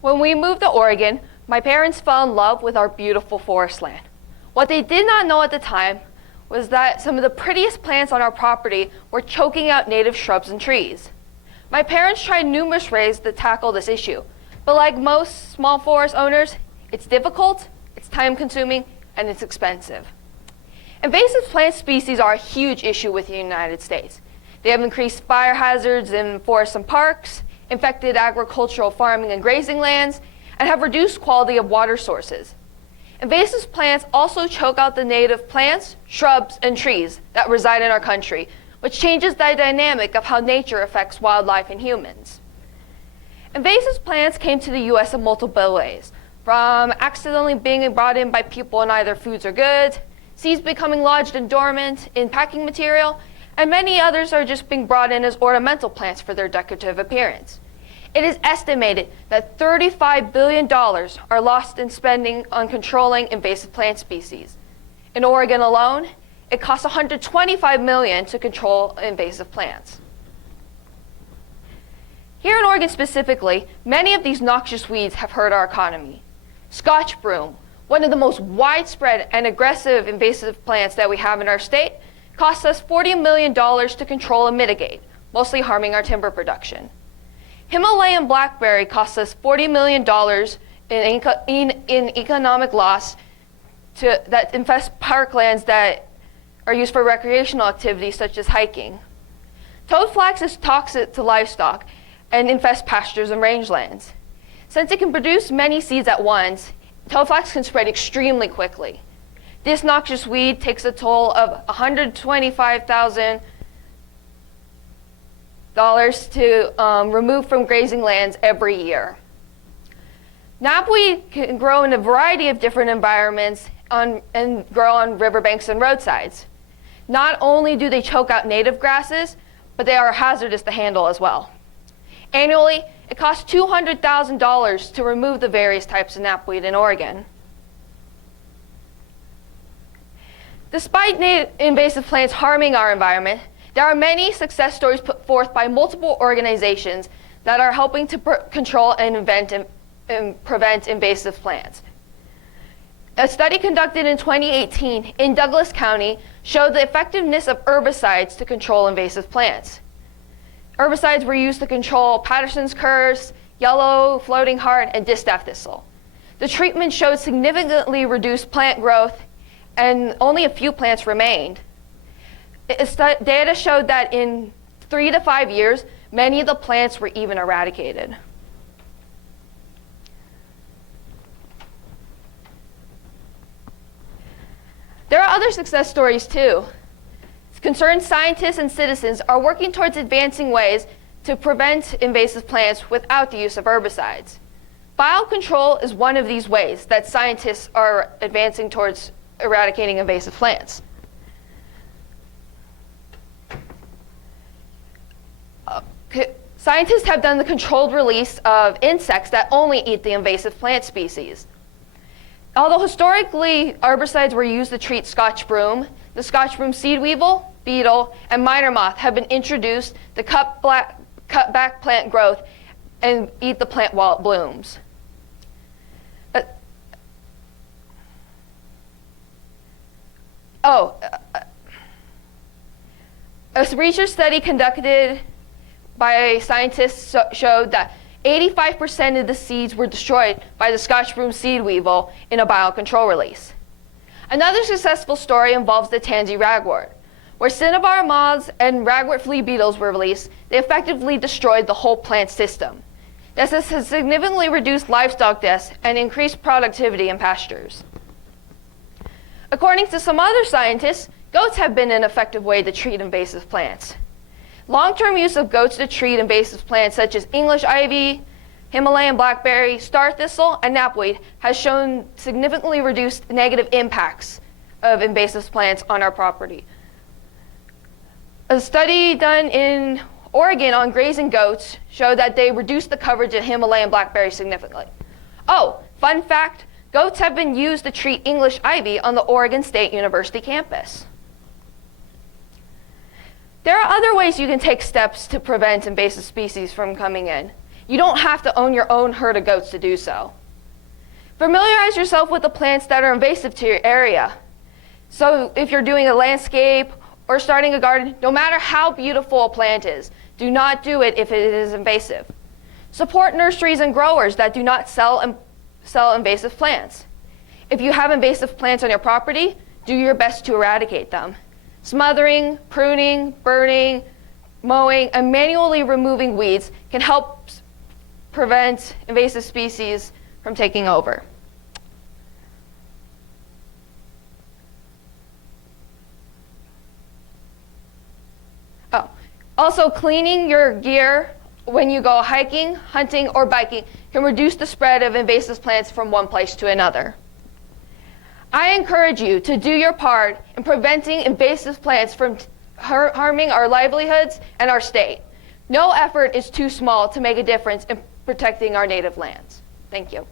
When we moved to Oregon, my parents fell in love with our beautiful forest land. What they did not know at the time was that some of the prettiest plants on our property were choking out native shrubs and trees. My parents tried numerous ways to tackle this issue, but like most small forest owners, it's difficult, it's time-consuming, and it's expensive. Invasive plant species are a huge issue with the United States. They have increased fire hazards in forests and parks, infected agricultural farming and grazing lands, and have reduced quality of water sources. Invasive plants also choke out the native plants, shrubs, and trees that reside in our country, which changes the dynamic of how nature affects wildlife and humans. Invasive plants came to the US in multiple ways, from accidentally being brought in by people in either foods or goods, seeds becoming lodged and dormant in packing material, and many others are just being brought in as ornamental plants for their decorative appearance. It is estimated that $35 billion are lost in spending on controlling invasive plant species. In Oregon alone, it costs $125 million to control invasive plants. Here in Oregon specifically, many of these noxious weeds have hurt our economy. Scotch broom, one of the most widespread and aggressive invasive plants that we have in our state, costs us $40 million to control and mitigate, mostly harming our timber production. Himalayan blackberry costs us $40 million in economic loss that infest parklands that are used for recreational activities such as hiking. Toadflax is toxic to livestock and infests pastures and rangelands. Since it can produce many seeds at once, toadflax can spread extremely quickly. This noxious weed takes a toll of $125,000 to remove from grazing lands every year. Knapweed can grow in a variety of different environments and grow on riverbanks and roadsides. Not only do they choke out native grasses, but they are hazardous to handle as well. Annually, it costs $200,000 to remove the various types of knapweed in Oregon. Despite invasive plants harming our environment, there are many success stories put forth by multiple organizations that are helping to control and prevent invasive plants. A study conducted in 2018 in Douglas County showed the effectiveness of herbicides to control invasive plants. Herbicides were used to control Patterson's curse, yellow floating heart, and distaff thistle. The treatment showed significantly reduced plant growth, and only a few plants remained. Data showed that in 3 to 5 years, many of the plants were even eradicated. There are other success stories too. Concerned scientists and citizens are working towards advancing ways to prevent invasive plants without the use of herbicides. Biocontrol is one of these ways that scientists are advancing towards eradicating invasive plants. Scientists have done the controlled release of insects that only eat the invasive plant species. Although historically herbicides were used to treat Scotch broom, the Scotch broom seed weevil, beetle, and miner moth have been introduced to cut back plant growth and eat the plant while it blooms. A research study conducted by scientists showed that 85% of the seeds were destroyed by the Scotch broom seed weevil in a biocontrol release. Another successful story involves the tansy ragwort. Where cinnabar moths and ragwort flea beetles were released, they effectively destroyed the whole plant system. This has significantly reduced livestock deaths and increased productivity in pastures. According to some other scientists, goats have been an effective way to treat invasive plants. Long-term use of goats to treat invasive plants such as English ivy, Himalayan blackberry, star thistle, and knapweed has shown significantly reduced negative impacts of invasive plants on our property. A study done in Oregon on grazing goats showed that they reduced the coverage of Himalayan blackberry significantly. Oh, fun fact, goats have been used to treat English ivy on the Oregon State University campus. There are other ways you can take steps to prevent invasive species from coming in. You don't have to own your own herd of goats to do so. Familiarize yourself with the plants that are invasive to your area. So if you're doing a landscape or starting a garden, no matter how beautiful a plant is, do not do it if it is invasive. Support nurseries and growers that do not sell invasive plants. If you have invasive plants on your property, do your best to eradicate them. Smothering, pruning, burning, mowing, and manually removing weeds can help prevent invasive species from taking over. Also, cleaning your gear when you go hiking, hunting, or biking can reduce the spread of invasive plants from one place to another. I encourage you to do your part in preventing invasive plants from harming our livelihoods and our state. No effort is too small to make a difference in protecting our native lands. Thank you.